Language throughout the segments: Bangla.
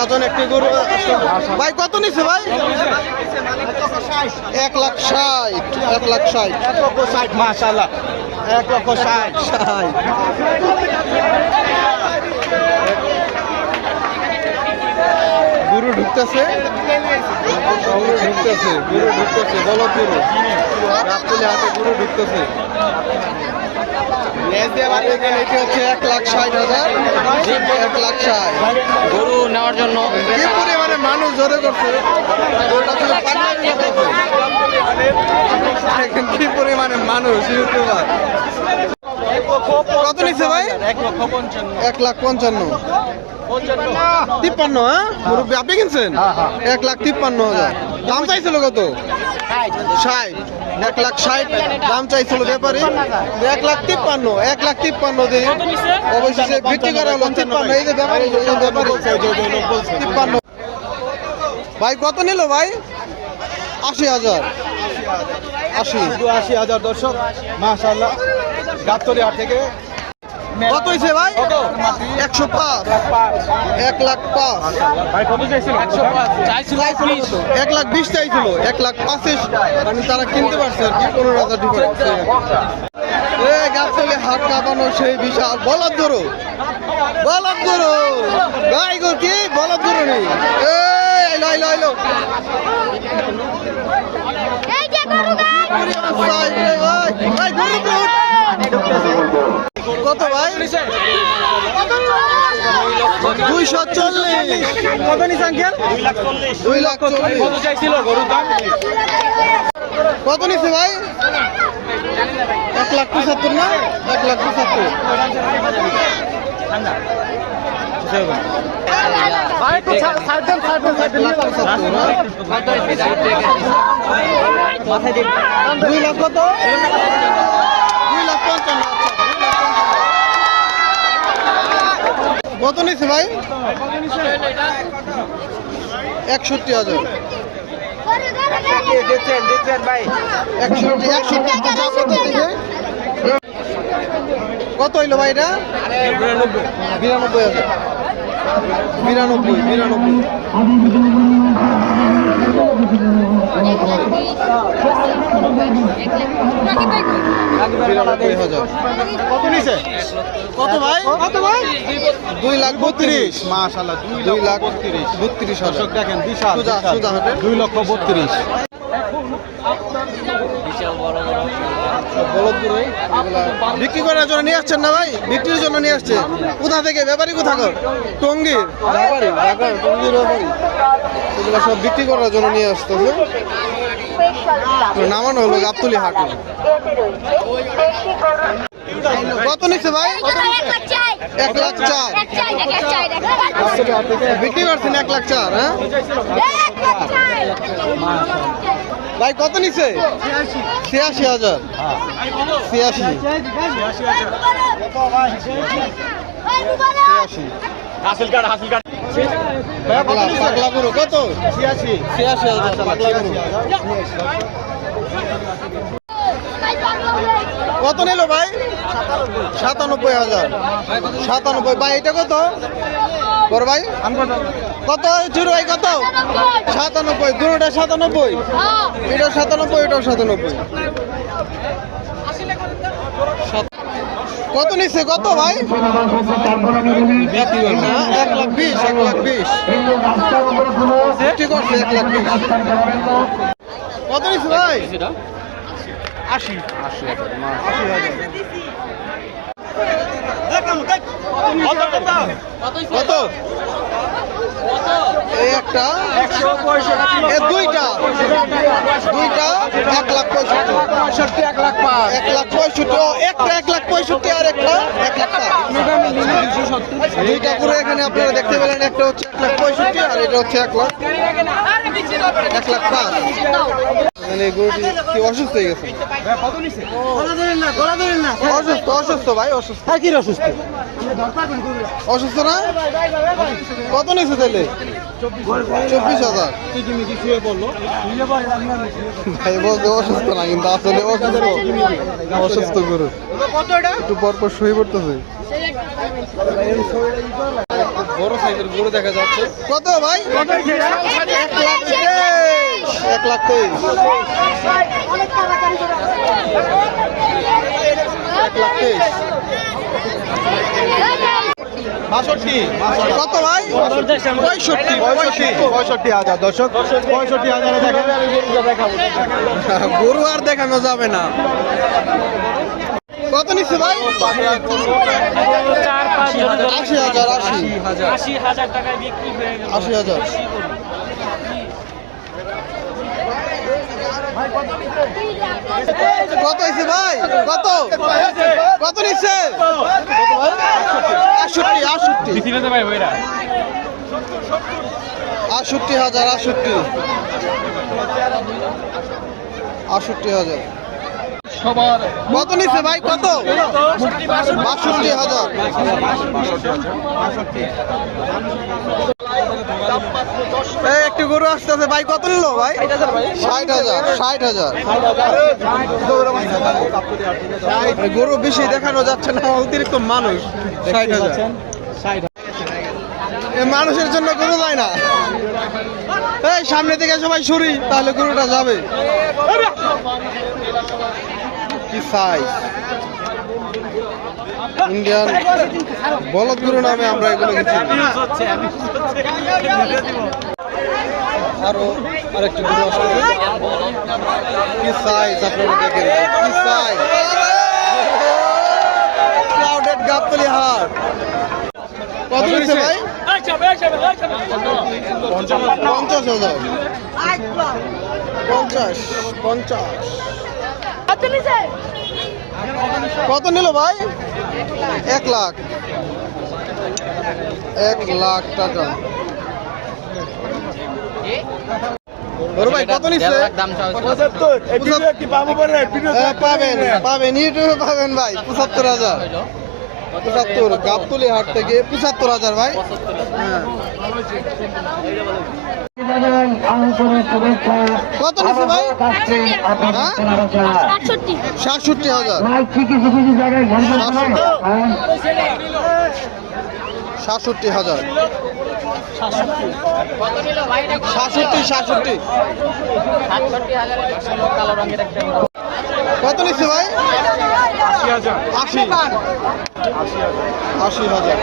একটি গরু ভাই কত নিচ্ছে ভাই? 1,60,000 1,60,000 মাশাআল্লাহ 1,60,000 গরু ঢুকতেছে বলদ গরু গাবতলী হাটে গরু ঢুকতেছে। এটি হচ্ছে 1,60,000 1,60,000 গরু নেওয়ার জন্য কি পরিমাণে মানুষ জড়ো করছে কি পরিমাণে মানুষ ইউটিউবার। কত নিচ্ছে ভাই? 1,55,000 53। হ্যাঁ মুরব্বী আপনি কিনছেন? 1,53,000 দাম চাইছিল কত? 60। 1,60,000 দাম চাইছিল ব্যাপারী 1,53,000 1,53,000 দিয়ে অবশেষে বিক্রি করা হলো 53। এই যে ব্যাপারী 53। ভাই কত নিল ভাই? 80,000 80,000 দর্শক মাশাআল্লাহ গাবতলী হাট থেকে। কত হয়েছে ভাই? 105 1,05,000 ভাই কত চাইছিল? 105 চাইছিল 1,20,000 চাইছিল 1,05,000 মানে তারা কিনতে পারছে আর কি 15,000 ডিফারেন্স। গাবতলী হাট কাঁপানো সেই বিশাল বলদ গরু গাই গরু কি বলদ গরু নেই। এলো কত ভাই? 240। কত নিছে আঙ্কেল? 2,40,000 কত চাইছিল গরুর দাম? কত নিছে ভাই? 1,75,000 না 1,75,000 ভাই একটু ছাড় দেন 2 লাখ কত? 2,55,000 কত নিছে ভাই? 61,000 ভাই 61 কত হইলো ভাই এটা? 92,000 কত নিছে? কত ভাই? 2,32,000 মাশাআল্লাহ 2,32,000 দর্শক দেখেন বিশাল সুজা হাটে 2,32,000। বলদ গরু বিক্রি করার জন্য নিয়ে আসছেন না ভাই? বিক্রির জন্য নিয়ে আসছে। কোথা থেকে? ব্যাপারী কোথাকার? টঙ্গীর ব্যাপারী ঢাকার টঙ্গীর ব্যাপারী এগুলো সব বিক্রি করার জন্য নিয়ে আসতেছে। নামানো হলো গাবতলী হাটে। কত নিচ্ছে ভাই? 1,04,000 বিক্রি করছেন 1,04,000। হ্যাঁ ভাই কত নিচ্ছে? 86,000 86 পাগলা গরু কত? 86,000 পাগলা গরু। কত নিল ভাই? 97,000 ভাই এটা কত বড় ভাই? কত চুরু ভাই কত? 97 দুটোটা 97 এটা 97 এটাও 97। কত নিচ্ছে কত ভাই? 1,20,000 ঠিক আছে 1,20,000 কত নিচ্ছে ভাই? 80,000 কত? এই একটা দুইটা 1,65,000 একটা 1,65,000 আর একটা 1,05,000 দুইটা পুরো এখানে আপনারা দেখতে পেলেন। একটা হচ্ছে 1,65,000 আর এটা হচ্ছে 1,05,000। মানে গরুটি কি অসুস্থ হয়ে গেছে? অসুস্থ ভাই অসুস্থ অসুস্থ না? কত নিচ্ছে তাহলে? 24,000 ভাই বলতে অসুস্থ না কিন্তু আসলে অসুস্থ গরু একটু পরপর শুয়ে পড়তেছে। বড় সাইজের গরু দেখা যাচ্ছে। কত ভাই? 1,23,000 1,23,000 62 কত ভাই? 65,000 দর্শক, 65,000 দেখেন। গরু আর দেখানো যাবে না। কত নিচ্ছে ভাই? 80,000 টাকায় বিক্রি হয়ে গেল। 80,000 কত হয়েছে ভাই? কত কত নিচ্ছে? 68 বিক্রিতে ভাই ভাইরা 68,000 68,000 সবার কত নিচ্ছে ভাই? কত? 62,000 এই একটি গরু আসতেছে ভাই, কত নিল ভাই? 60,000 গরু বেশি দেখানো যাচ্ছে না, অতিরিক্ত মানুষ। 60,000 এই মানুষের জন্য গরু যায় না। এই সামনে থেকে সবাই সরি, তাহলে গরুটা যাবে। কি সাইজ! ইন্ডিয়ান বলদ গরু নামে আমরা এগুলো চিনি। আরো আরেকটি গরু আসলে কি সাইজ আপনারা দেখেন, কি সাইজ! ক্রাউডেড গাবতলী হাট। কত নিচ্ছে ভাই? 50,000 50 কত নিল ভাই? 1 লাখ 1 লাখ টাকা। বড় ভাই কত নিচ্ছে? 75 পাবেন ইউটিউবে পাবেন ভাই। 75,000 গাবতলী হাট থেকে 75,000 ভাই। হ্যাঁ। কত নিচ্ছে ভাই? 67,000 67,000 কত নিচ্ছে ভাই? 80,000 80,000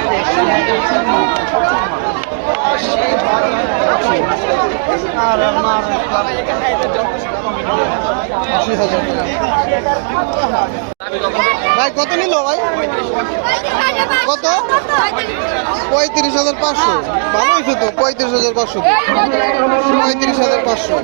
ভাই কত নিল ভাই? কত? 35,500 ভালো হয়েছে তো। 35,500 35,500